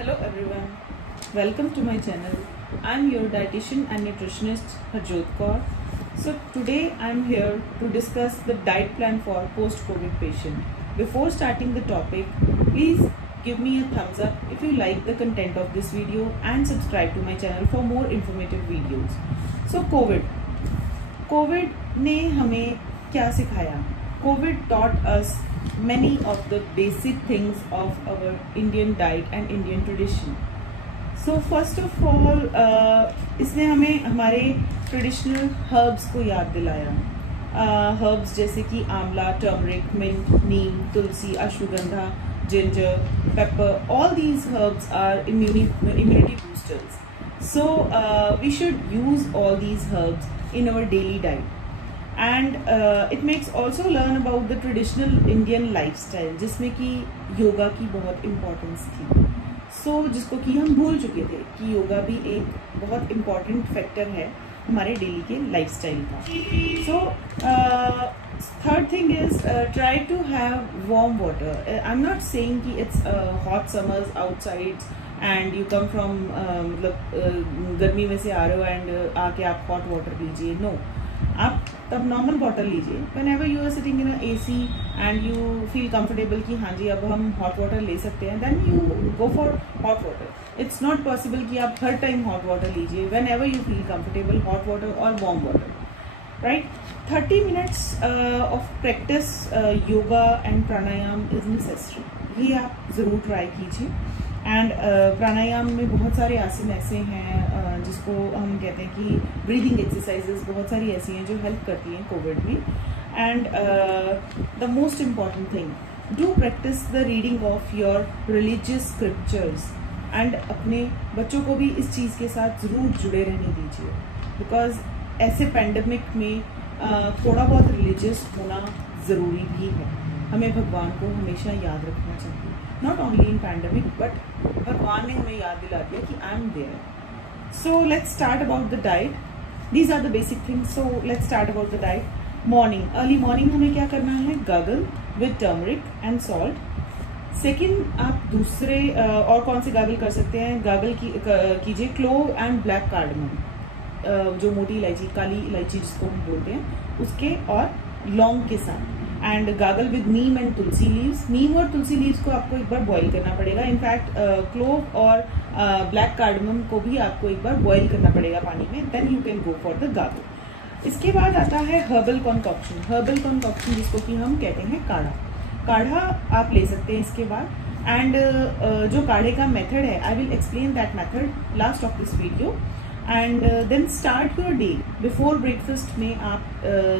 Hello everyone, welcome to my channel. I'm your dietitian and nutritionist Harjot Kaur. So today I'm here to discuss the diet plan for post-COVID patient. Before starting the topic, please give me a thumbs up if you like the content of this video and subscribe to my channel for more informative videos. So COVID ने हमें क्या सिखाया? COVID taught us many of the basic things of our Indian diet and Indian tradition. So first of all, इसने हमें हमारे traditional herbs को याद दिलाया. Herbs जैसे कि आंवला, turmeric, mint, neem, tulsi, ashwagandha, ginger, pepper. All these herbs are immunity boosters. So we should use all these herbs in our daily diet. And it makes also learn about the traditional Indian lifestyle जिसमें कि योगा की बहुत importance थी. So जिसको कि हम भूल चुके थे कि योगा भी एक बहुत इम्पोर्टेंट फैक्टर है हमारे डेली के लाइफस्टाइल का. So third thing is try to have warm water. I'm not saying कि it's hot summers outside and you come from गर्मी में से आ रहे हो and आके आप hot water लीजिए. No, आप तब नॉर्मल बॉटल लीजिए. whenever you are sitting in a AC and you feel comfortable कि हाँ जी अब हम hot water ले सकते हैं, then you go for hot water. It's not possible कि आप हर टाइम hot water लीजिए. whenever you feel comfortable, hot water or warm water, right? 30 minutes of practice yoga and pranayam is necessary. ये आप ज़रूर try कीजिए. And प्राणायाम में बहुत सारे आसन ऐसे हैं जिसको हम कहते हैं कि ब्रीदिंग एक्सरसाइजेस बहुत सारी ऐसी हैं जो हेल्प करती हैं कोविड में. And the most important thing, do practice the reading of your religious scriptures. And अपने बच्चों को भी इस चीज़ के साथ ज़रूर जुड़े रहने दीजिए, बिकॉज ऐसे पैंडमिक में थोड़ा बहुत रिलीजियस होना ज़रूरी भी है. हमें भगवान को हमेशा याद रखना चाहिए. Not only in pandemic, but भगवान ने हमें याद दिला दिया कि I am there. So let's start about the diet. These are the basic things. So let's start about the diet. Morning, early morning हमें क्या करना है? Gargle with turmeric and salt. Second, आप दूसरे और कौन से gargle कर सकते हैं? Gargle कीजिए clove and black cardamom. जो मोटी इलायची, काली इलायची जिसको हम बोलते हैं, उसके और लौंग के साथ. And gargle with neem and tulsi leaves. Neem और तुलसी लीव्स को आपको एक बार बॉईल करना पड़ेगा. इनफैक्ट क्लोव और ब्लैक कार्डमम को भी आपको एक बार बॉईल करना पड़ेगा पानी में. Then you can go for the gargle. इसके बाद आता है हर्बल कॉन्कॉक्शन. हर्बल कॉन्कॉक्शन जिसको कि हम कहते हैं काढ़ा. काढ़ा आप ले सकते हैं इसके बाद. एंड जो काढ़े का मेथड है, I will explain that method last of this video. And then start your day. Before breakfast में आप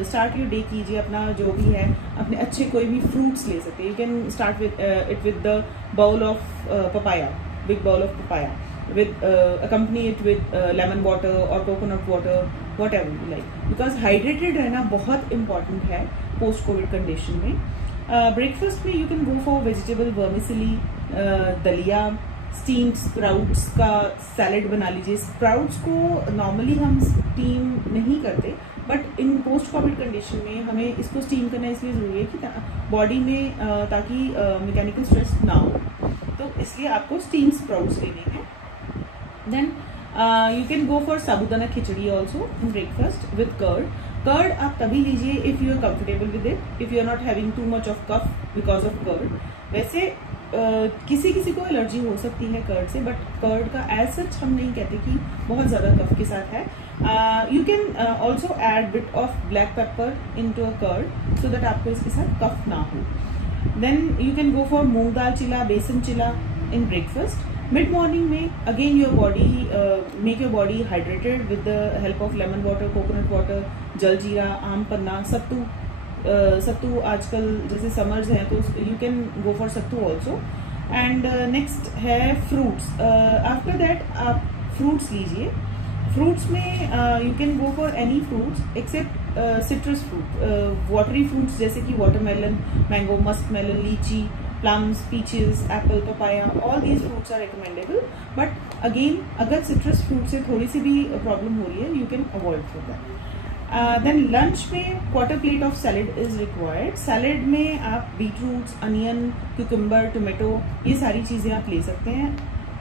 स्टार्ट योर डे कीजिए अपना जो भी है. अपने अच्छे कोई भी फ्रूट्स ले सकते हैं. You can start with the bowl of papaya, big bowl of papaya, with accompany it with lemon water और coconut water, whatever you like, because hydrated रहना बहुत इंपॉर्टेंट है पोस्ट कोविड कंडीशन में. Breakfast में you can go for vegetable vermicelli, dalia, steamed sprouts का salad बना लीजिए. Sprouts को नॉर्मली हम स्टीम नहीं करते, but in post Covid condition में हमें इसको स्टीम करना इसलिए ज़रूरी है कि बॉडी में ताकि मैकेनिकल स्ट्रेस ना हो, तो इसलिए आपको स्टीम स्प्राउट्स लेने हैं. Then you can go for sabudana khichdi also in breakfast with curd. Curd आप तभी लीजिए if you are comfortable with it, if you are not having too much of cough because of curd. वैसे किसी किसी को allergy हो सकती है कर्ड से, बट कर्ड का एज सच हम नहीं कहते कि बहुत ज़्यादा कफ के साथ है. You can also add bit of black paper in to a curd so that आपको इसके साथ कफ ना हो. Then you can go for मूंग दाल चिला, बेसन चिला इन ब्रेकफास्ट. मिड मॉर्निंग में again your body make your body hydrated with the help of lemon water, coconut water, jaljeera, आम पन्ना, सत्तू. सत्तू आजकल जैसे समर्स हैं तो you can go for sattu also. And next है fruits. After that आप fruits लीजिए. Fruits में you can go for any fruits except citrus fruit. Watery fruits जैसे कि watermelon, mango, musk melon, lychee, plums, peaches, apple, papaya, all these fruits are recommendable. But again अगर citrus fruit से थोड़ी सी भी problem हो रही है, you can avoid for that. Then lunch में quarter plate of salad is required. Salad में आप बीटरूट्स, अनियन, क्यूकम्बर, टोमेटो, ये सारी चीज़ें आप ले सकते हैं.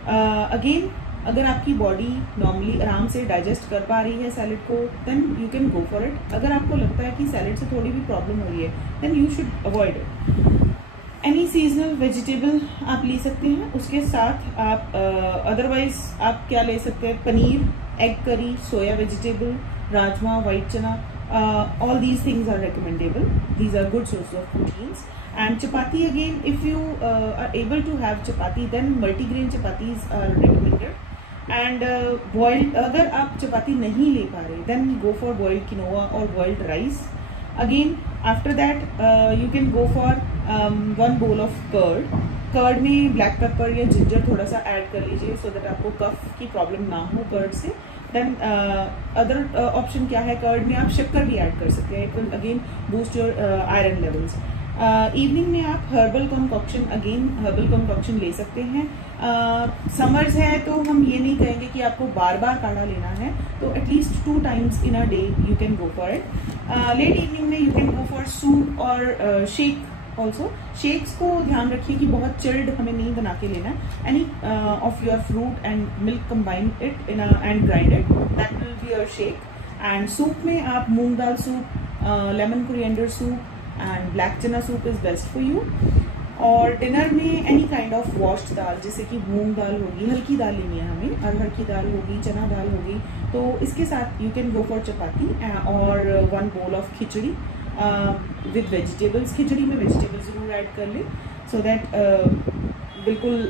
अगेन अगर आपकी बॉडी नॉर्मली आराम से डाइजेस्ट कर पा रही है सैलेड को, then you can go for it. अगर आपको लगता है कि सैलेड से थोड़ी भी प्रॉब्लम हो रही है, then you should avoid it. Any seasonal vegetable आप ले सकते हैं. उसके साथ आप अदरवाइज आप क्या ले सकते हैं, पनीर, एग करी, सोया वेजिटेबल, राजमा, वाइट चना, all these things are recommendable. These are good sources of proteins. And chapati, again, if you are able to have chapati, then multigrain chapatis are recommended. And boiled, अगर आप चपाती नहीं ले पा रहे, then go for boiled quinoa or boiled rice. Again, after that you can go for 1 bowl of curd. Curd में black pepper या ginger थोड़ा सा ऐड कर लीजिए, सो दैट आपको कफ की प्रॉब्लम ना हो कर्ड से. देन अदर ऑप्शन क्या है, कर्ड में आप शक्कर भी ऐड कर सकते हैं. It will again boost your iron levels. Evening में आप हर्बल कंकॉक्शन ले सकते हैं. समर्स है तो हम ये नहीं कहेंगे कि आपको बार बार काढ़ा लेना है, तो at least 2 times in a day you can go for it. Late evening में you can go for soup और शेक. ऑल्सो शेक्स को ध्यान रखिए कि बहुत चिल्ड हमें नहीं बना के लेना है. Any of your fruit and milk combine it in and grind it, that will be your shake. And soup में आप moong dal soup, lemon coriander soup and black chana soup is best for you. और dinner में any kind of washed dal, जैसे कि मूंग दाल होगी, हल्की दाल लेनी है हमें, अरहर की दाल होगी, चना दाल होगी, तो इसके साथ you can go for chapati और 1 bowl of khichdi with vegetables. Khichdi में वेजिटेबल्स ज़रूर ऐड कर लें, सो दैट बिल्कुल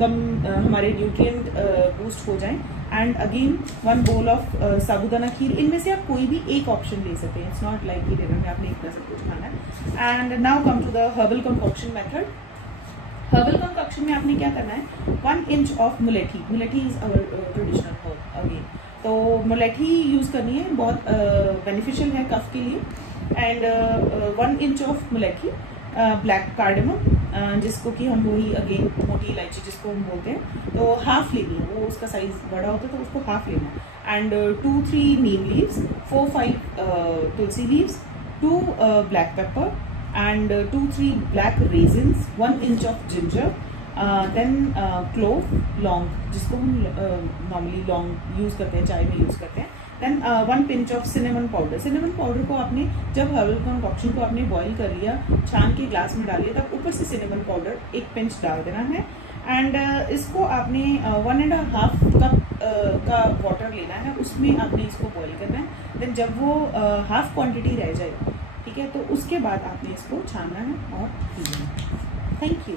कम हमारे न्यूट्रिएंट बूस्ट हो जाएं. एंड अगेन 1 bowl ऑफ साबुदाना खीर. इनमें से आप कोई भी एक ऑप्शन ले सकते हैं. इट्स नॉट लाइक कि डिनर में आपने इतना सब कुछ खाना है. And now come to the herbal concoction method. Herbal concoction में आपने क्या करना है, 1 inch of mulethi. Mulethi is our traditional herb again, तो मुलेठी यूज़ करनी है, बहुत बेनिफिशियल है कफ के लिए. And 1 inch of मुलेठी, black cardamom, जिसको कि हम वही अगेन मोटी इलायची जिसको हम बोलते हैं, तो हाफ लेनी है. वो उसका साइज बड़ा होता है तो उसको हाफ लेना है. And 2-3 neem leaves, 4-5 tulsi leaves, 2 black pepper and 2-3 black raisins, 1 inch of ginger, then clove, लौंग जिसको हम नॉर्मली लौंग यूज़ करते हैं, चाय में यूज़ करते हैं. Then 1 pinch of cinnamon powder. Cinnamon powder को आपने जब हर्बल कंकॉक्शन को आपने बॉईल कर लिया, छान के ग्लास में डालिए, तब ऊपर से सिनेमन पाउडर 1 pinch डाल देना है. एंड इसको आपने 1.5 cup का वाटर लेना है, उसमें आपने इसको बॉईल करना है. देन जब वो हाफ क्वांटिटी रह जाए, ठीक है, तो उसके बाद आपने इसको छानना है और पीना है. Thank you.